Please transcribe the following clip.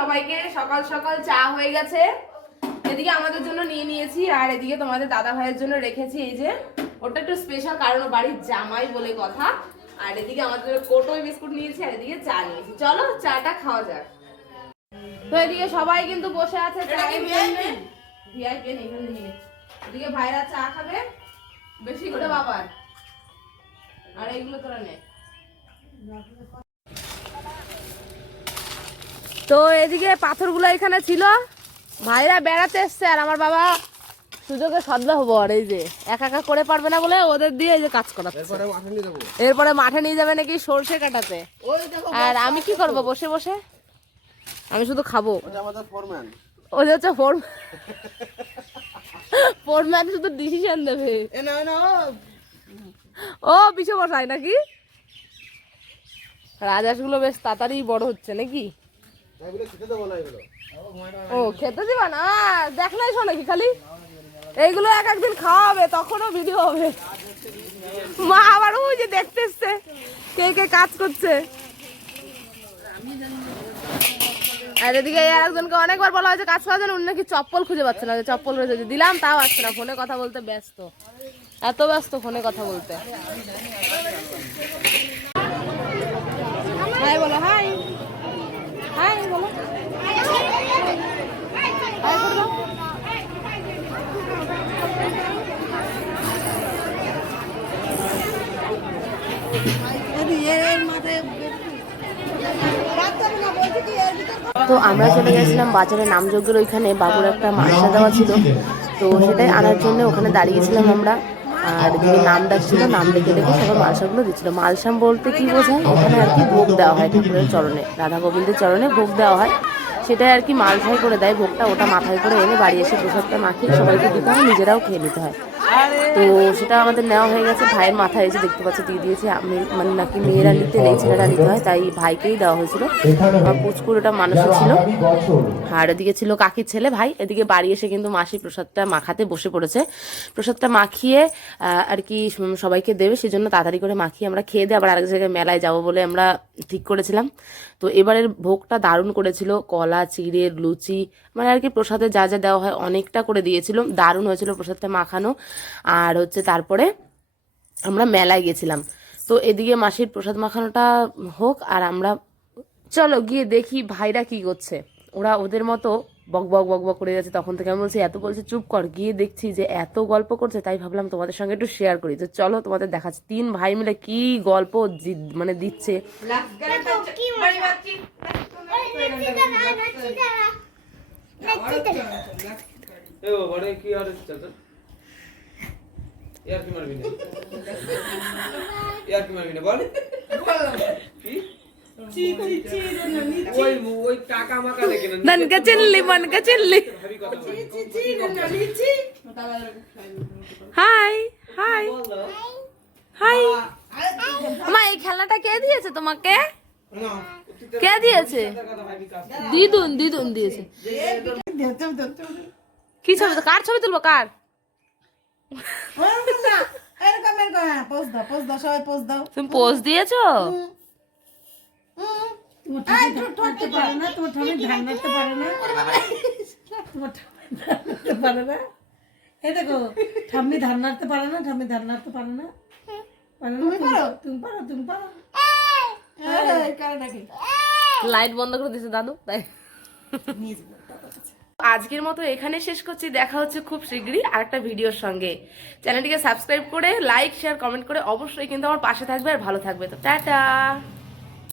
সবাইকে সকাল সকাল চা হয়ে গেছে, এদিকে আমাদের জন্য নিয়ে নিয়েছি আর এদিকে তোমাদের দাদা ভাইয়ের জন্য রেখেছি। এই যে ওটা একটু স্পেশাল, কারণ বাড়ির জামাই বলে কথা। আর এদিকে আমাদের কোটোই বিস্কুট নিয়েছি আর এদিকে চা নিয়েছি। চলো চাটা খাওয়া যাক। তো এদিকে সবাই কিন্তু বসে আছে চায়ের জন্য। ভিআইপি নেই, এখানে নিয়ে এদিকে ভাইরা চা খাবে বেশি করে বাবার, আর এইগুলো তোরা নে। তো এদিকে পাথরগুলো এখানে ছিল, ভাইরা বেড়াতে এসছে আর আমার বাবা সুযোগে সদ্ব্যবহার, এই যে একা একা করে পারবে না বলে ওদের দিয়ে এই যে কাজ করাচ্ছে। এরপরে মাঠে নিয়ে যাবে নাকি সরষে কাটাতে। আর আমি কি করব বসে বসে? আমি শুধু খাবো। ওই হচ্ছে ফোরম্যান, শুধু ডিসিশন দেবে। ও পিছু বসায় নাকি? রাজহাঁসগুলো বেশ তাড়াতাড়ি বড় হচ্ছে নাকি? ও খেতে দিবা না, দেখলাই শো নাকি খালি? এইগুলো এক একদিন খাওয়া হবে, তখনও ভিডিও হবে। মা আবার ওই যে দেখতে এসছে কে কে কাজ করছে। আর এদিকে একজনকে অনেকবার বলা হয়েছে কাজ করার জন্য, উনি নাকি চপ্পল খুঁজে পাচ্ছে না। চপ্পল রয়েছে, দিলাম তাও আসছে না, ফোনে কথা বলতে ব্যস্ত, এত ব্যস্ত ফোনে কথা বলতে। হাই বলো, হাই হাই বলো, হাই করে দাও। তো আমরা চলে গেছিলাম বাজারে নামযজ্ঞের ওইখানে, বাবুর একটা মালসা দেওয়া ছিল, তো সেটাই আনার জন্য ওখানে দাঁড়িয়েছিলাম আমরা। আর যিনি নাম ডাকছিল, নাম ডেকে ডেকে সবাই মালসাগুলো দিচ্ছিল। মালসাম বলতে কি বোঝায়, এখানে আর কি ভোগ দেওয়া হয় ঠাকুরের চরণে, রাধা গোবিন্দের চরণে ভোগ দেওয়া হয়, সেটাই আর কি মালসাই করে দেয় ভোগটা। ওটা মাথায় করে এনে বাড়ি এসে প্রসাদটা মাখিয়ে সবাইকে দিতে হয়, নিজেরাও খেয়ে নিতে হয়। তো সেটা আমাদের নেওয়া হয়ে গেছে। ভাইয়ের মাথায় এসে দেখতে পাচ্ছি দিয়ে দিয়েছে, আমি মানে নাকি মেয়েরা নিতে নেই, ছেলেরা নিতে হয়, তাই ভাইকেই দেওয়া হয়েছিল। আমার পুচকুর ওটা মানুষও ছিল। আর এদিকে ছিল কাকির ছেলে ভাই। এদিকে বাড়ি এসে কিন্তু মাসি প্রসাদটা মাখাতে বসে পড়েছে। প্রসাদটা মাখিয়ে আর কি সবাইকে দেবে, সেজন্য তাড়াতাড়ি করে মাখিয়ে আমরা খেয়ে দিয়ে আবার আরেক জায়গায় মেলায় যাবো বলে আমরা ঠিক করেছিলাম। তো এবারের ভোগটা দারুণ করেছিল, কলা, চিড়ের, লুচি, মানে আর কি প্রসাদে যা যা দেওয়া হয় অনেকটা করে দিয়েছিল, দারুণ হয়েছিল প্রসাদটা মাখানো। আর হচ্ছে তারপরে আমরা মেলায় গেছিলাম। তো এদিকে মাসির প্রসাদ মাখানোটা হোক, আর আমরা চলো গিয়ে দেখি ভাইরা কি করছে। ওরা ওদের মতো বক বক বক বক করে যাচ্ছে তখন থেকে। আমি বলছি এত, বলছে চুপ কর। গিয়ে দেখছি যে এত গল্প করছে, তাই ভাবলাম তোমাদের সঙ্গে একটু শেয়ার করি। তো চলো তোমাদের দেখাচ্ছি তিন ভাই মিলে কি গল্প মানে দিচ্ছে। मनका चिल्ली হাই হাই হাই। মা এই খেলনাটা কে দিয়েছে তোমাকে? কে দিয়েছে? দিদুন দিয়েছে। কি ছবি? কার ছবি তুলবো? কার? তুমি পোজ দিয়েছো? দেখো ঠাম্মি ধান নাড়তে পারে না, ঠাম্মি ধান নাড়তে পারে না। তুমি পারো। লাইট বন্ধ করে দিয়েছে দাদু, তাই। আজকের মতো এখানে শেষ করছি। দেখা হচ্ছে খুব শীঘ্রই আরেকটা ভিডিওর সঙ্গে। চ্যানেলটিকে সাবস্ক্রাইব করে লাইক, শেয়ার, কমেন্ট করে অবশ্যই কিন্তু আমার পাশে থাকবে আর ভালো থাকবে। তো টাটা।